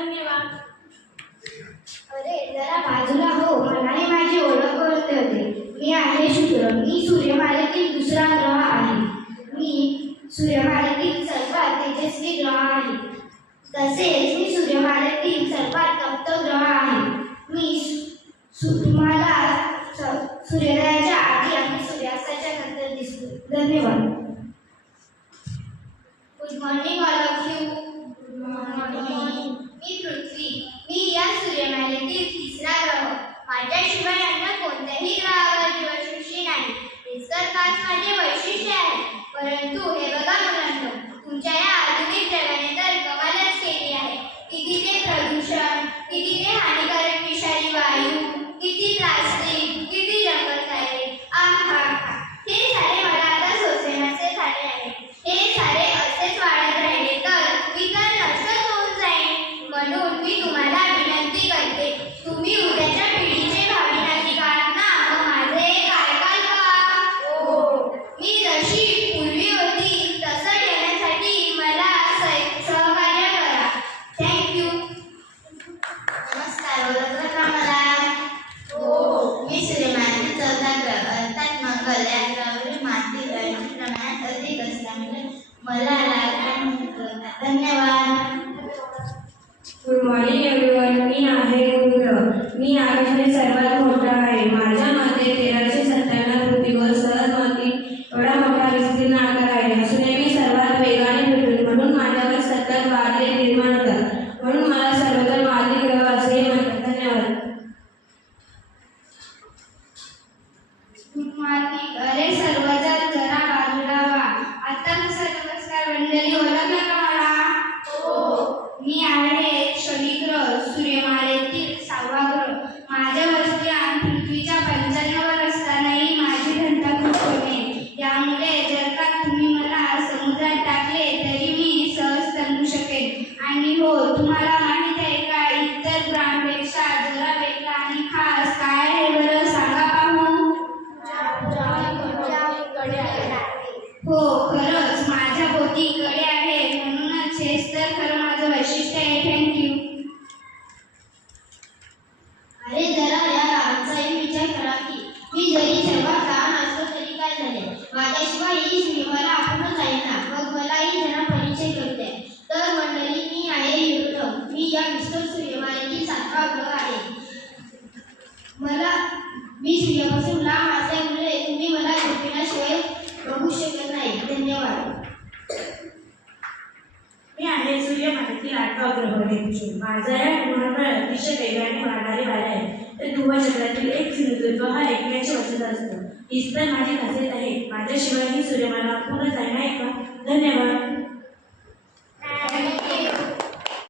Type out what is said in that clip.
धन्यवाद. अरे जरा बाजूला हो, मलाही माझी ओळख करून होते. मी आहे शुक्र. मी सूर्यमालेतील दुसरा ग्रह आहे. मी सूर्यमालेतील सर्वात तेजस्वी ग्रह आहे. तसेच मी सूर्यमालेतील सर्वात तप्त ग्रह आहे. मी तुम्हाला सूर्योदयाच्या आधी आणि सूर्यास्ताच्या नंतर दिसतो. धन्यवाद. Good morning all of you. मी पृथ्वी. मी या सूर्यमालेतील तिसरा ग्रह. माझ्याशिवाय अन्य कोणत्याही ग्रहावर जीवसृष्टी नाही. हेच तर खास माझे वैशिष्ट्य आहे. परंतु हे बघा मुलांनो, तुमच्या या आधुनिक जगाने तर कमालच केली आहे. किती ते प्रदूषण, किती ते हानिकारक विषारी वायू, किती प्लास्टिक, किती जंगलतोड. आहा, हे सारे मला आता सोसण्याचे झाले आहे. हे सारे असेच वाढत राहिले तर मी तर नष्टच होऊन जाईन. म्हणून मी तुम्हाला विनंती करते, तुम्ही उद्याच्या पिढीचे भावी नागरिक आहात ना, मग माझे ऐकाल का? मी जशी पूर्वी होती तसं ठेवण्यासाठी मला सहकार्य करा. थँक्यू. नमस्कार. ओळखलं का मला? मी सूर्यमालेतील चौथा ग्रह अर्थात मंगल या ग्रहावरील माती ग्रहांच्या प्रमाणात अधिक असल्यामुळे मला लाल म्हणतात. धन्यवाद. Good morning everyone. मी आहे गुरुग्रह. मी आकाशातील सर्वात मोठा आहे. माझ्या मते 1397 पृथ्वीवर सहजमती एवढा मोठा विस्तीर्ण आकार आहे. असूनही मी सर्वात वेगाने फिरतो, म्हणून माझ्यावर सतत वादळे निर्माण होतात. म्हणून मला सर्वजण माती ग्रह असे म्हणतात. धन्यवाद. Good morning. अरे सर्वजण जरा बाजूला व्हा. आता कसा नमस्कार मंडळी. ओळखलं का मला? मी आहे शनी ग्रह, सूर्यमालेतील 6वा ग्रह. माझ्या वस्त्यान पृथ्वीच्या 95 असतानाही माझी घनता खूप कमी आहे. यामुळे जर का तुम्ही मला समुद्रात टाकले तरी मी सहज तरंगू शकेन. आणि हो, तुम्हाला माहित आहे का, इतर ग्रहांपेक्षा जरा वेगळा आणि खास काय आहे बरं, सांगा पाहू. हो, खरंच माझ्या भोवती कडे आहेत. म्हणूनच हेच तर खरं माझं वैशिष्ट्य आहे. थँक्यू. अरे जरा या आमचाही विचार करा की मी जरी सर्वात लहान असलो तरी काय झाले, माझ्याशिवाय ही श्रीमाला आपणच आहे ना. मग मलाही जरा परिचय करू द्या. तर मंडळी, मी आहे युरोप. मी या मिस्टर सूर्यमालेतील 7वा ग्रह आहे. मी सूर्यापासून लांब असल्यामुळे तुम्ही मला झोपण्याशिवाय बघू शकत नाही. धन्यवाद. मी आहे सूर्यमालेतील 8वा ग्रह नेपच्यून. माझा या ग्रहावर अतिशय वेगाने वाढणारे वारे आहे. तर धुव्वचक्रातील एक सिंधुदुर्ग हा एकमेकांच्या वचत असतो. हीच तर माझी खासियत आहे. माझ्याशिवाय ही सूर्यमाला पूर्ण जाईल नाही का? धन्यवाद.